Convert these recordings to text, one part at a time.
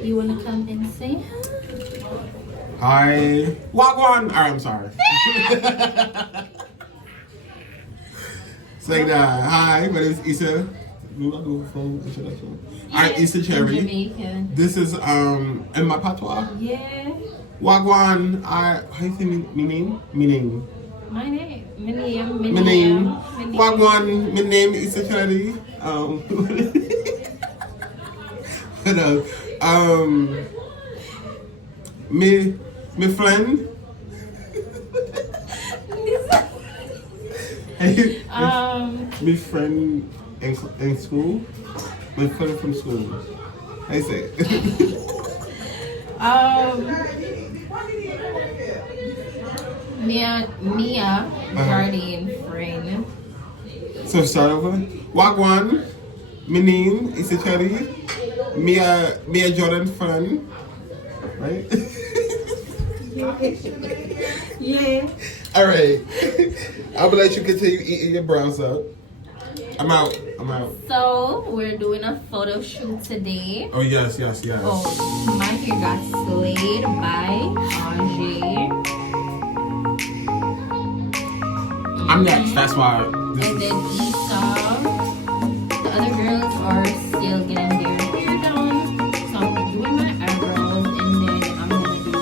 You wanna come and say hi? Wagwan. I'm sorry. Say that. Hi, my name is Issa. We want to do a phone introduction. I'm Issa Cherry. Jamaican. This is in my patois. Yeah. Wagwan. How you say my name? Meaning. My name. My name. Wagwan. My name is Issa Cherry. But my friend. My friend in school. My friend from school. I say it. Mia Jardine friend. So start over. Wagwan. My name is Cherry. Mia Jordan friend. Right? Yeah. Alright. I'm gonna let you continue eating your browns up. I'm out. So we're doing a photo shoot today. Oh yes. Oh, my hair got slayed by Anjay. I'm next, that's why. And then Esau. The other girls are still getting their hair done. So I'm doing my eyebrows and then I'm gonna do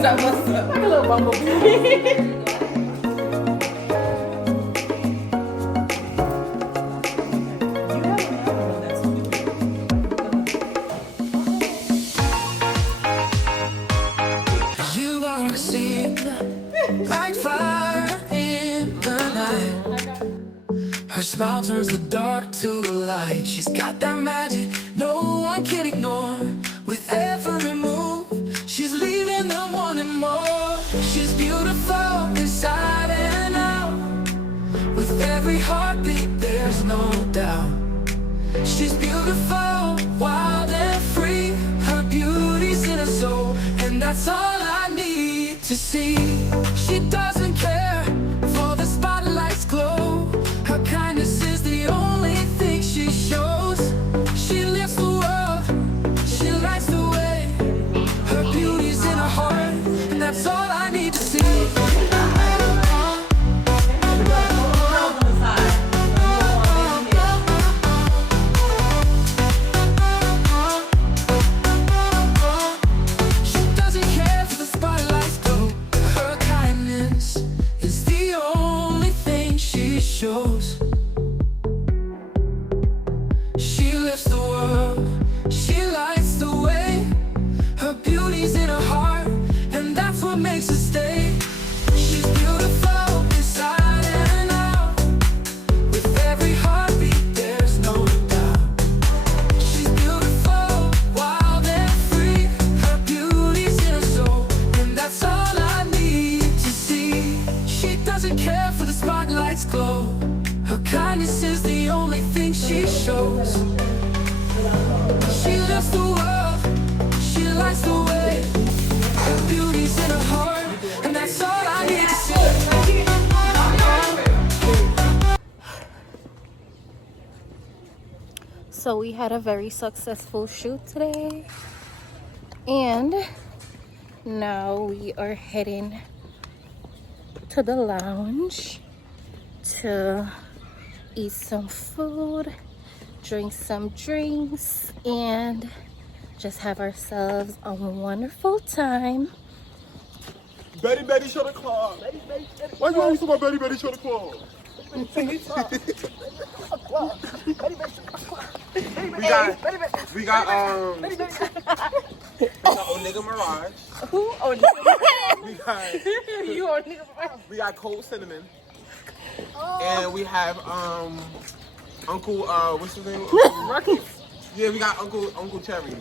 That was like a little bumblebee. You are seen like fire in the night. Her smile turns the dark to light. She's got that magic no one can ignore. With every move, she's leaving them wanting more. She's beautiful inside and out. With every heartbeat, there's no doubt. She's beautiful, wild and free. Her beauty's in her soul, and that's all I need to see. She doesn't care for the spotlight's glow. Her kindness is the only thing she shows. She lifts the world, she lights the way. Her beauty's in her heart, and that's all I need to see. Shows. She lifts the world, she lights the way. Her beauty's in her heart, and that's what makes her stay. She's beautiful inside and out. With every heartbeat, there's no doubt. She's beautiful, wild and free. Her beauty's in her soul, and that's all I need to see. She doesn't care for the spotlight's glow. Her kindness is the only thing she shows. She lifts the world, she lights the way. Her beauty's in her heart, and that's all I need to see. So we had a very successful shoot today, and now we are heading to the lounge to eat some food, drink some drinks, and just have ourselves a wonderful time. Betty Betty shut the club. Why you always talk about Betty Betty shut the club? We got old nigga Mirage. Who? Oh, nigga. We got cold cinnamon. And we have Uncle what's his name? Ruckus. Yeah, we got Uncle Cherry.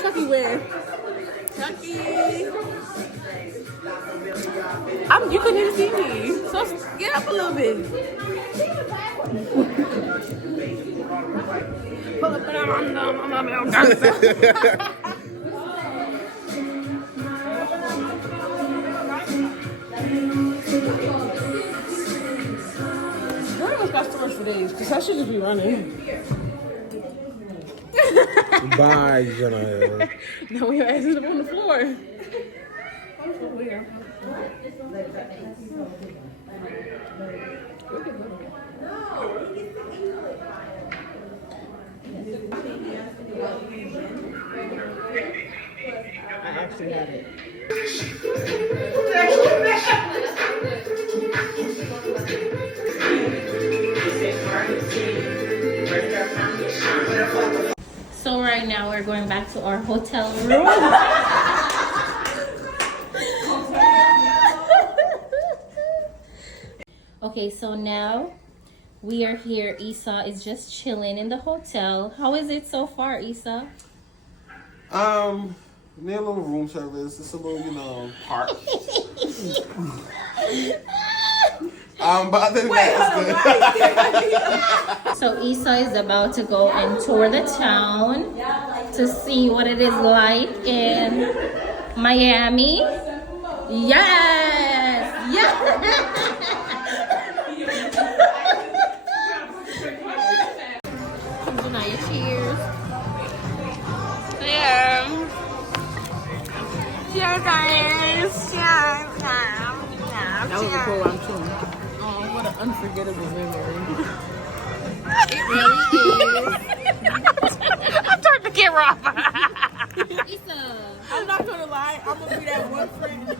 Chucky where? Chucky. You couldn't even see me. So get up a little bit. I almost got storage for days because I should just be running. Bye, Janelle. No, we asses up on the floor. I actually had it. So right now we're going back to our hotel room. Okay, so now we are here. Issa is just chilling in the hotel. How is it so far, Issa? Near a little room service. It's a little, park. But other than that, it's good. So Issa is about to go and tour the town to see what it is like in Miami. Yes! Yes! Cheers. Yeah. Cheers, guys. Cheers. That was a cool one, too. Oh, what an unforgettable memory. It really is. I turned the camera off. Issa. I'm not going to lie. I'm going to be that one friend